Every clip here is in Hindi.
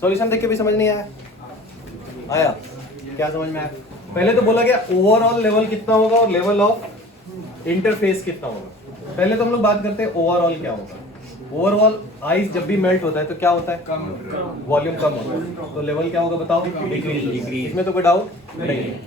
सॉल्यूशन देख के भी समझ नहीं आया? आया? क्या समझ में आया? पहले तो बोला गया ओवरऑल लेवल कितना होगा और लेवल ऑफ इंटरफेस कितना होगा। पहले तो हम लोग बात करते हैं ओवरऑल क्या होगा। ओवरऑल आइस जब भी मेल्ट होता है तो क्या होता है? कम वॉल्यूम कम होता है, तो लेवल क्या होगा बताओ? डिक्रीज। इसमें तो कोई डाउट नहीं है।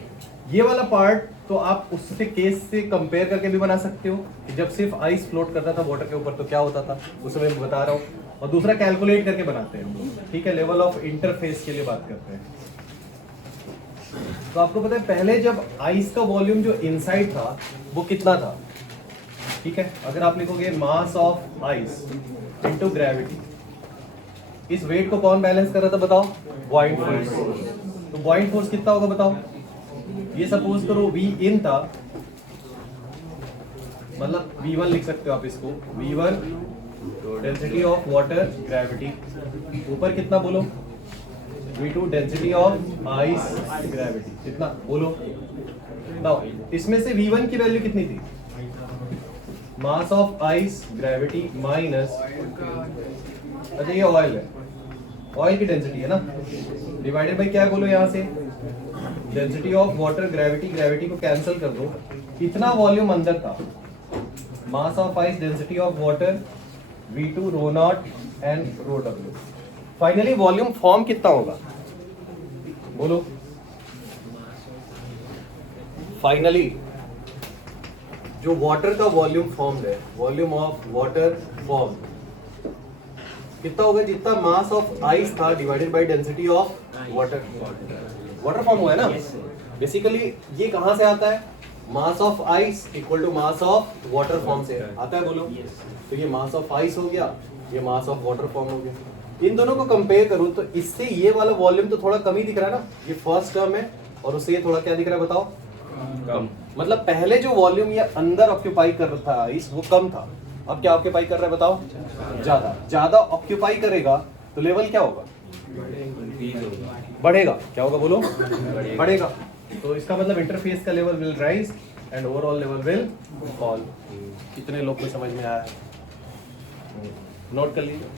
ये वाला पार्ट तो आप उससे केस से कंपेयर करके भी बना सकते हो कि जब सिर्फ आइस फ्लोट करता था वाटर के ऊपर तो क्या होता था, उस समय मैं बता रहा हूँ। और दूसरा कैलकुलेट करके बनाते हैं हम लोग, ठीक है। लेवल ऑफ इंटरफेस के लिए बात करते हैं। तो आपको पता है पहले जब आइस का वॉल्यूम जो इनसाइड था वो कितना था, ठीक है। अगर आप लिखोगे मास ऑफ आइस इनटू ग्रेविटी, इस वेट को कौन बैलेंस कर रहा था बताओ? बॉइंट फोर्स। तो बॉइंट फोर्स कितना होगा बताओ? ये सपोज करो V इन था, मतलब V1 लिख सकते हो आप इसको, V1 density of water gravity, ऊपर कितना बोलो? V2 density of ice gravity, कितना बोलो? नाउ इसमें से V1 की वैल्यू कितनी थी? मास ऑफ आइस ग्रेविटी माइनस, अच्छा ये ऑयल है, ऑयल की डेंसिटी है ना, डिवाइडेड बाय क्या बोलो यहाँ से? Density of water gravity, gravity को कैंसिल कर दो, कितना वॉल्यूम अंदर था? Mass of ice density of water V2 rho naught and rho W। Finally volume form कितना होगा बोलो? फाइनली जो वाटर का वॉल्यूम फॉर्म है, वॉल्यूम ऑफ वाटर फॉर्म कितना होगा? जितना मास ऑफ आइस था divided by density of water. Water form हुआ है ना बेसिकली। ये कहां से आता है? मास of ice equal to mass of water form से आता है, बोलो। तो ये मास ऑफ आइस हो गया, ये मास ऑफ वाटर फॉर्म हो गया। इन दोनों को कंपेयर करूं तो इससे ये वाला वॉल्यूम तो थोड़ा कम ही दिख रहा है ना, ये फर्स्ट टर्म है, और उससे ये थोड़ा क्या दिख रहा है बताओ? कम। मतलब पहले जो वॉल्यूम ये अंदर ऑक्यूपाई कर रहा था आइस वो कम था, अब क्या ऑक्यूपाई कर रहा है बताओ? ज्यादा। ज्यादा ऑक्यूपाई करेगा तो लेवल क्या होगा? बढ़ेगा। क्या होगा बोलो? बढ़ेगा। तो इसका मतलब इंटरफेस का level will rise and overall level will fall. कितने लोग को समझ में आया है? नोट कर लीजिए।